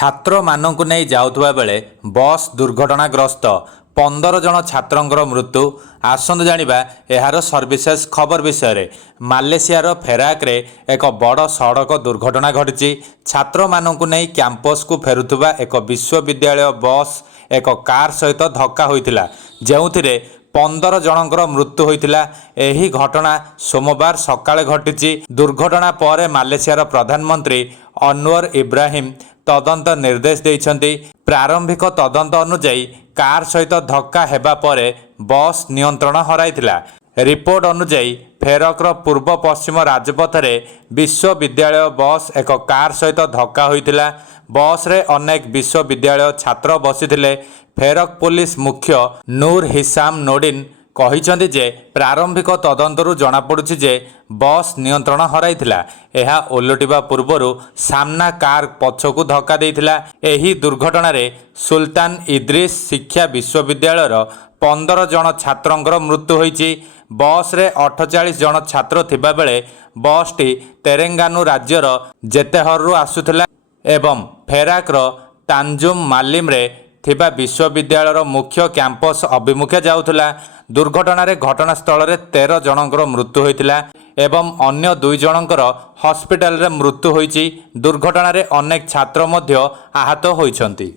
ଛାତ୍ରମାନଙ୍କୁ ନେଇ ଯାଉଥିବା ବେଳେ ବସ୍ ଦୁର୍ଘଟଣାଗ୍ରସ୍ତ 15 ଜଣ ଛାତ୍ରଙ୍କର ମୃତ୍ୟୁ। ଆସନ୍ତୁ ଜାଣିବା ଏହାର ସର୍ଭିସେସ ଖବର ବିଷୟରେ। ମାଲେସିଆର ଫେରାକରେ ଏକ ବଡ଼ ସଡ଼କ ଦୁର୍ଘଟଣା ଘଟିଛି। ଛାତ୍ରମାନଙ୍କୁ ନେଇ କ୍ୟାମ୍ପସକୁ ଫେରୁଥିବା ଏକ ବିଶ୍ୱବିଦ୍ୟାଳୟ ବସ୍ ଏକ କାର୍ ସହିତ ଧକ୍କା ହୋଇଥିଲା, ଯେଉଁଥିରେ 15 ଜଣଙ୍କର ମୃତ୍ୟୁ ହୋଇଥିଲା। ଏହି ଘଟଣା ସୋମବାର ସକାଳେ ଘଟିଛି। ଦୁର୍ଘଟଣା ପରେ ମାଲେସିଆର ପ୍ରଧାନମନ୍ତ୍ରୀ ଅନୱର ଇବ୍ରାହିମ ତଦନ୍ତ ନିର୍ଦ୍ଦେଶ ଦେଇଛନ୍ତି। ପ୍ରାରମ୍ଭିକ ତଦନ୍ତ ଅନୁଯାୟୀ କାର୍ ସହିତ ଧକ୍କା ହେବା ପରେ ବସ୍ ନିୟନ୍ତ୍ରଣ ହରାଇଥିଲା। ରିପୋର୍ଟ ଅନୁଯାୟୀ ଫେରକର ପୂର୍ବ ପଶ୍ଚିମ ରାଜପଥରେ ବିଶ୍ୱବିଦ୍ୟାଳୟ ବସ୍ ଏକ କାର୍ ସହିତ ଧକ୍କା ହୋଇଥିଲା। ବସ୍ରେ ଅନେକ ବିଶ୍ୱବିଦ୍ୟାଳୟ ଛାତ୍ର ବସିଥିଲେ। ଫେରକ ପୋଲିସ ମୁଖ୍ୟ ନୁର ହିସାମ ନୋଡିନ କହିଛନ୍ତି ଯେ ପ୍ରାରମ୍ଭିକ ତଦନ୍ତରୁ ଜଣାପଡ଼ୁଛି ଯେ ବସ୍ ନିୟନ୍ତ୍ରଣ ହରାଇଥିଲା। ଏହା ଓଲଟିବା ପୂର୍ବରୁ ସାମ୍ନା କାର୍ ପଛକୁ ଧକ୍କା ଦେଇଥିଲା। ଏହି ଦୁର୍ଘଟଣାରେ ସୁଲତାନ ଇଦ୍ରିସ ଶିକ୍ଷା ବିଶ୍ୱବିଦ୍ୟାଳୟର 15 ଜଣ ଛାତ୍ରଙ୍କର ମୃତ୍ୟୁ ହୋଇଛି। ବସ୍ରେ 48 ଜଣ ଛାତ୍ର ଥିବାବେଳେ ବସ୍ଟି ତେଲେଙ୍ଗାନା ରାଜ୍ୟର ଜେତେହରରୁ ଆସୁଥିଲା ଏବଂ ଫେରାକର ତାଞ୍ଜୁମ ମାଲିମରେ ଥିବା ବିଶ୍ୱବିଦ୍ୟାଳୟର ମୁଖ୍ୟ କ୍ୟାମ୍ପସ ଅଭିମୁଖେ ଯାଉଥିଲା। ଦୁର୍ଘଟଣାରେ ଘଟଣାସ୍ଥଳରେ 13 ଜଣଙ୍କର ମୃତ୍ୟୁ ହୋଇଥିଲା ଏବଂ ଅନ୍ୟ 2 ଜଣଙ୍କର ହସ୍ପିଟାଲରେ ମୃତ୍ୟୁ ହୋଇଛି। ଦୁର୍ଘଟଣାରେ ଅନେକ ଛାତ୍ର ମଧ୍ୟ ଆହତ ହୋଇଛନ୍ତି।